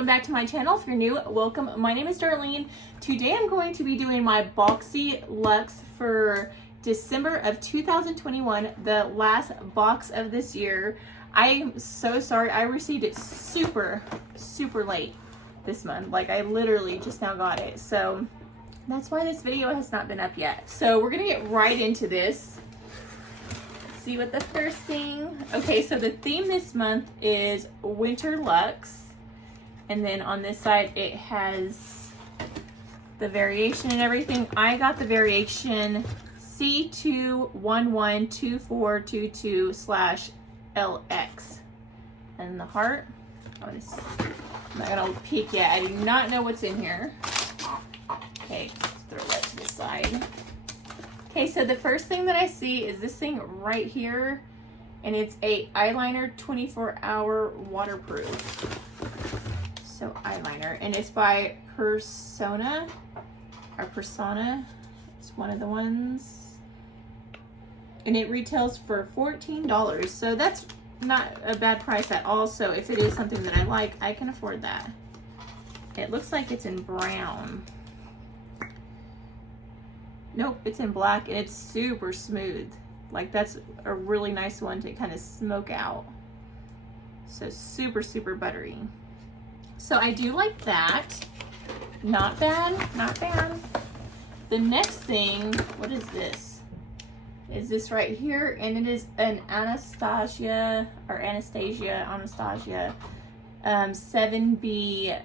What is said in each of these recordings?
welcome back to my channel. If you're new, welcome. My name is Darlene. Today I'm going to be doing my Boxyluxe for December of 2021, the last box of this year. I am so sorry, I received it super late this month. Like, I literally just now got it, so that's why this video has not been up yet. So we're gonna get right into this. See what the first thing. Okay, so the theme this month is Winter Luxe, and then on this side it has the variation and everything. I got the variation C2112422/LX, and the heart. I'm not gonna peek yet. I do not know what's in here. Okay, throw that to the side. Okay, so the first thing that I see is this thing right here, and it's a eyeliner 24-hour waterproof. So eyeliner, and it's by Persona. It's one of the ones, and it retails for $14. So that's not a bad price at all. So if it is something that I like, I can afford that. It looks like it's in brown. Nope, it's in black, and it's super smooth. Like, that's a really nice one to kind of smoke out. So super buttery. So I do like that. Not bad, not bad. The next thing, what is this? Is this right here, and it is an Anastasia 7B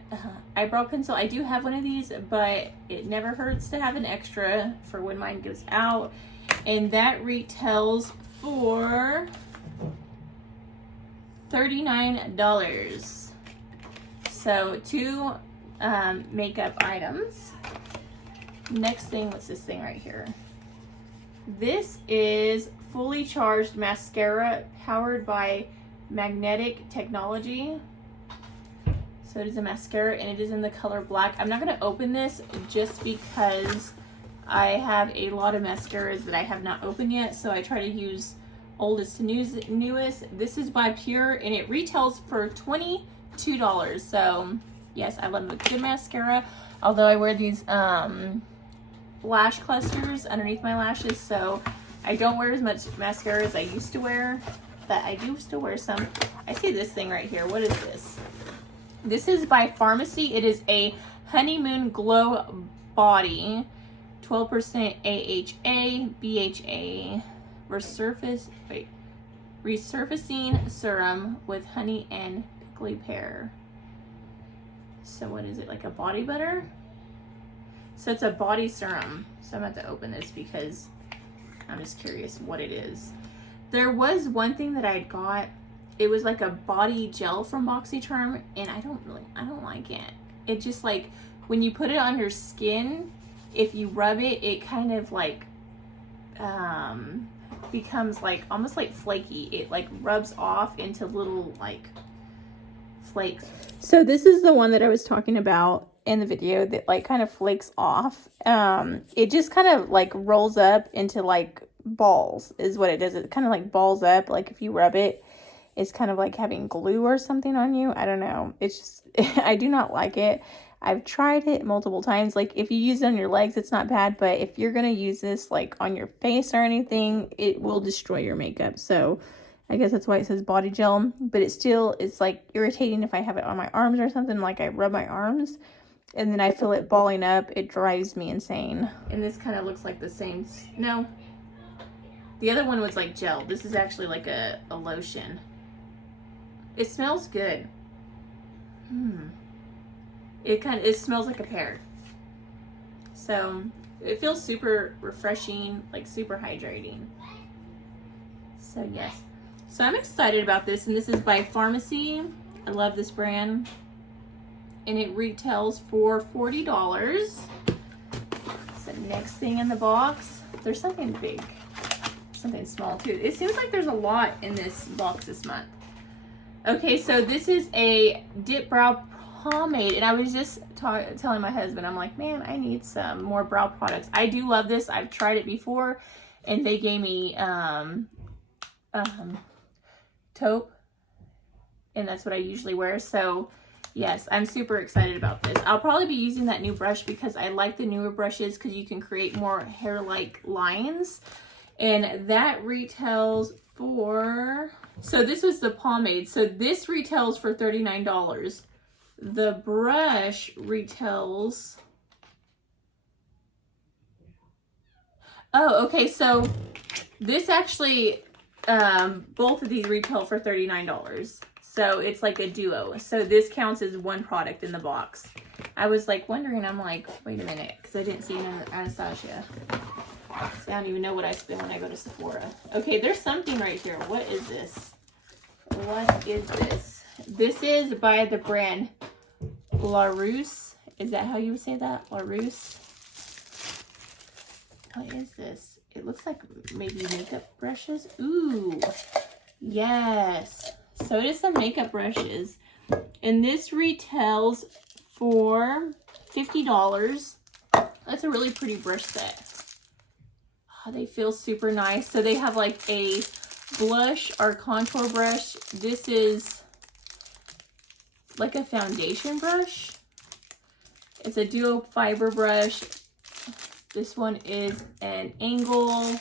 eyebrow pencil. I do have one of these, but it never hurts to have an extra for when mine goes out. And that retails for $39. So two makeup items. Next thing, what's this thing right here? This is fully charged mascara powered by magnetic technology. So it is a mascara, and it is in the color black. I'm not going to open this just because I have a lot of mascaras that I have not opened yet. So I try to use oldest to newest. This is by Pure, and it retails for $22. So yes, I love a good mascara. Although I wear these lash clusters underneath my lashes, so I don't wear as much mascara as I used to wear, but I do still wear some. I see this thing right here. What is this? This is by Pharmacy. It is a Honeymoon Glow Body, 12% AHA, BHA, resurfacing serum with honey and prickly pear. So what is it, like a body butter? So it's a body serum. So I'm about to open this because I'm just curious what it is. There was one thing that I got. It was like a body gel from BoxyCharm, and I don't like it. It just, like, when you put it on your skin, if you rub it, it kind of like becomes like almost like flaky. It like rubs off into little like flakes. So this is the one that I was talking about in the video that like kind of flakes off. It just kind of like rolls up into like balls is what it does. It kind of like balls up. Like if you rub it, it's kind of like having glue or something on you. I don't know. It's just, I do not like it. I've tried it multiple times. Like if you use it on your legs, it's not bad. But if you're going to use this like on your face or anything, it will destroy your makeup. So I guess that's why it says body gel. But it's like irritating if I have it on my arms or something. Like I rub my arms and then I feel it balling up. It drives me insane. And this kind of looks like the same. No. The other one was like gel. This is actually like a lotion. It smells good. It smells like a pear. So it feels super refreshing, like super hydrating. So yes. So I'm excited about this, and this is by Pharmacy. I love this brand. And it retails for $40. So next thing in the box, there's something big, something small too. It seems like there's a lot in this box this month. Okay, so this is a dip brow pomade, and I was just telling my husband, I'm like, man, I need some more brow products. I do love this. I've tried it before, and they gave me taupe, and that's what I usually wear. So Yes, I'm super excited about this. I'll probably be using that new brush because I like the newer brushes because you can create more hair-like lines. And that retails for, so this was the pomade. So this retails for $39. The brush retails, oh, okay, so this actually, both of these retail for $39. So it's like a duo. So this counts as one product in the box. I was like wondering, I'm like, wait a minute, because I didn't see an Anastasia. So I don't even know what I spend when I go to Sephora. Okay, there's something right here. What is this? What is this? This is by the brand LaRousse. Is that how you would say that? LaRousse? What is this? It looks like maybe makeup brushes. Ooh, yes. So it is some makeup brushes. And this retails for $50. That's a really pretty brush set. Oh, they feel super nice. So they have like a blush or contour brush. This is like a foundation brush. It's a duo fiber brush. This one is an angle.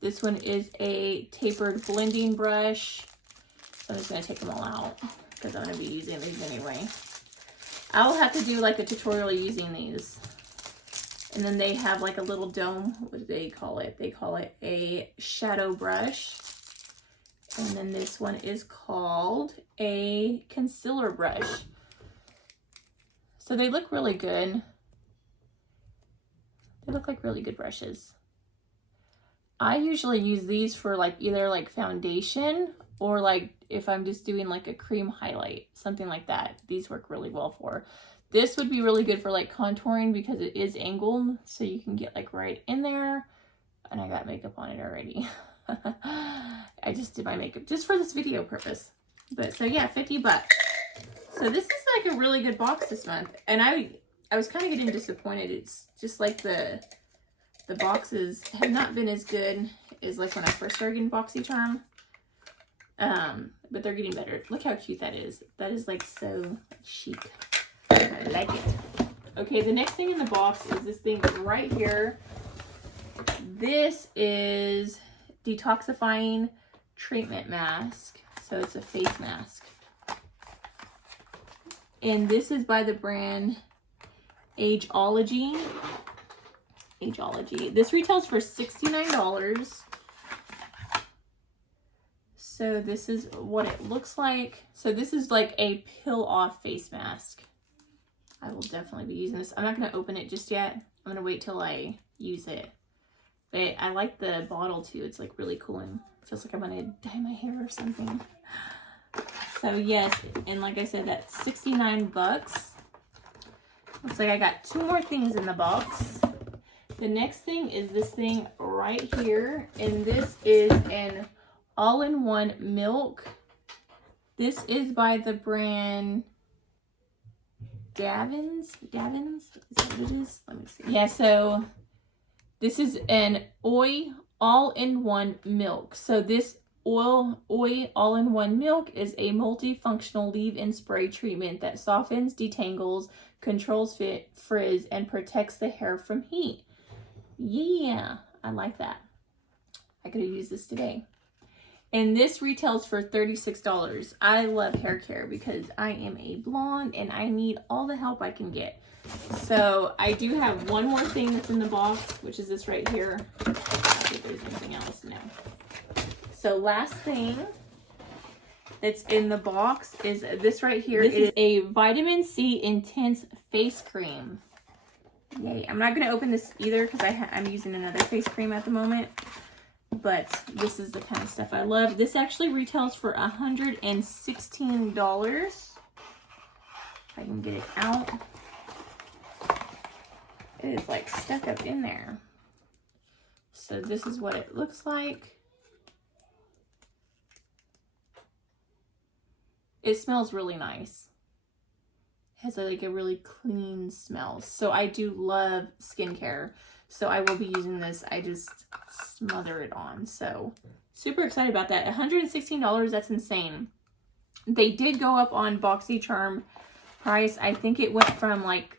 This one is a tapered blending brush. So I'm just gonna take them all out because I'm gonna be using these anyway. I'll have to do like a tutorial using these. And then they have like a little dome. What do they call it? They call it a shadow brush. And then this one is called a concealer brush. So they look really good. They look like really good brushes. I usually use these for like either like foundation or like if I'm just doing like a cream highlight, something like that. These work really well for. This would be really good for like contouring because it is angled, so you can get like right in there. And I got makeup on it already. I just did my makeup just for this video purpose. But so yeah, $50. So this is like a really good box this month. And I was kind of getting disappointed. It's just like the boxes have not been as good as like when I first started getting BoxyCharm. But they're getting better. Look how cute that is. That is like so chic. I like it. Okay, the next thing in the box is this thing right here. This is detoxifying treatment mask. So it's a face mask. And this is by the brand Ageology. Ageology. This retails for $69. So this is what it looks like. So this is like a peel off face mask. I will definitely be using this. I'm not going to open it just yet. I'm going to wait till I use it. But I like the bottle too. It's like really cool and feels like I'm going to dye my hair or something. So yes, and like I said, that's $69. Looks like I got two more things in the box. The next thing is this thing right here. And this is an all-in-one milk. This is by the brand Davins? Is that what it is? Let me see. Yeah, so this is an OI all-in-one milk. So this OI all-in-one milk is a multifunctional leave-in spray treatment that softens, detangles, controls frizz, and protects the hair from heat. Yeah, I like that. I could have used this today. And this retails for $36. I love hair care because I am a blonde and I need all the help I can get. So I do have one more thing that's in the box, which is this right here. I think there's anything else now. So last thing that's in the box is this right here. This is a vitamin C intense face cream. Yay. I'm not going to open this either because I'm using another face cream at the moment. But this is the kind of stuff I love. This actually retails for $116. If I can get it out. It is like stuck up in there. So this is what it looks like. It smells really nice. It has like a really clean smell. So I do love skincare. So I will be using this. I just smother it on. So super excited about that. $116, that's insane. They did go up on BoxyCharm price. I think it went from like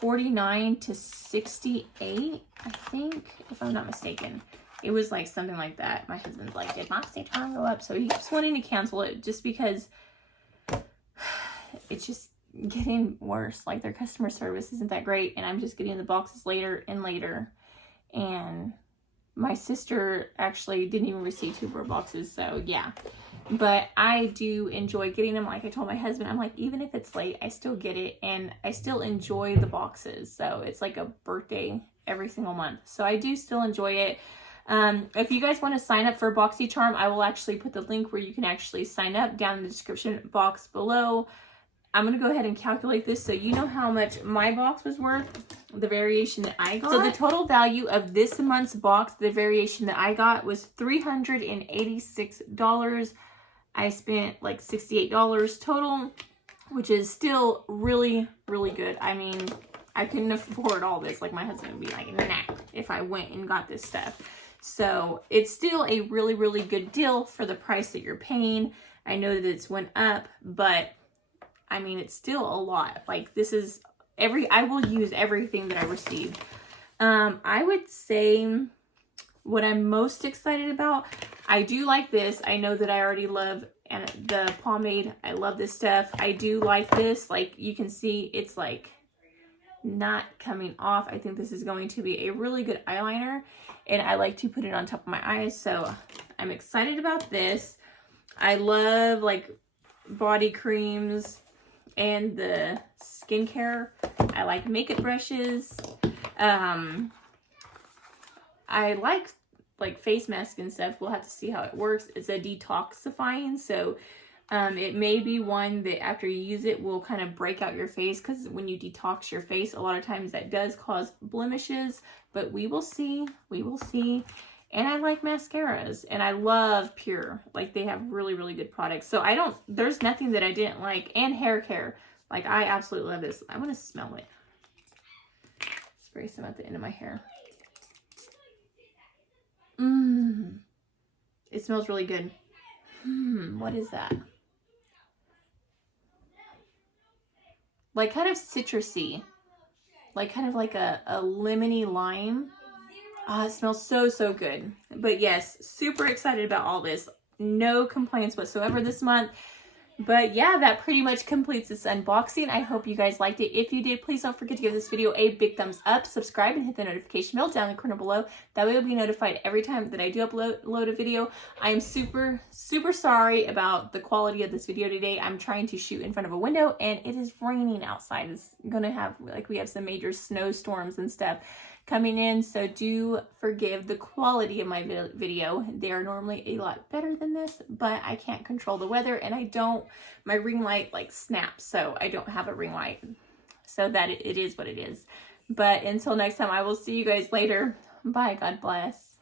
$49 to $68, I think, if I'm not mistaken. It was like something like that. My husband's like, did BoxyCharm go up? So he keeps wanting to cancel it just because it's just getting worse. Like, their customer service isn't that great, and I'm just getting the boxes later and later. And my sister actually didn't even receive 2 more boxes, so yeah. But I do enjoy getting them. Like I told my husband, I'm like, even if it's late, I still get it, and I still enjoy the boxes. So it's like a birthday every single month. So I do still enjoy it. If you guys want to sign up for BoxyCharm, I will actually put the link where you can actually sign up down in the description box below. I'm going to go ahead and calculate this so you know how much my box was worth, the variation that I got. So the total value of this month's box, the variation that I got, was $386. I spent like $68 total, which is still really, really good. I mean, I couldn't afford all this. Like, my husband would be like, nah, if I went and got this stuff. So it's still a really, really good deal for the price that you're paying. I know that it's went up, but I mean, it's still a lot. Like, this is I will use everything that I received. I would say what I'm most excited about, I do like this. I know that I already love the pomade. I love this stuff. I do like this. Like, you can see it's like not coming off. I think this is going to be a really good eyeliner, and I like to put it on top of my eyes. So I'm excited about this. I love like body creams and the skincare. I like makeup brushes. I like face masks and stuff. We'll have to see how it works. It's a detoxifying, so it may be one that after you use it will kind of break out your face, because when you detox your face, a lot of times that does cause blemishes, but we will see. We will see. And I like mascaras, and I love Pure. Like, they have really, really good products. So there's nothing that I didn't like. And hair care. Like, I absolutely love this. I want to smell it. Spray some at the end of my hair. It smells really good. What is that? Like, kind of citrusy. Like, kind of like a lemony lime. It smells so, so good. But yes, super excited about all this. No complaints whatsoever this month. But yeah, that pretty much completes this unboxing. I hope you guys liked it. If you did, please don't forget to give this video a big thumbs up, subscribe, and hit the notification bell down in the corner below. That way you'll be notified every time that I do upload a video. I am super, super sorry about the quality of this video today. I'm trying to shoot in front of a window, and it is raining outside. It's gonna have, like, we have some major snowstorms and stuff coming in, so do forgive the quality of my video. They are normally a lot better than this, but I can't control the weather, and my ring light like snaps, so I don't have a ring light, so that it is what it is. But until next time, I will see you guys later. Bye. God bless.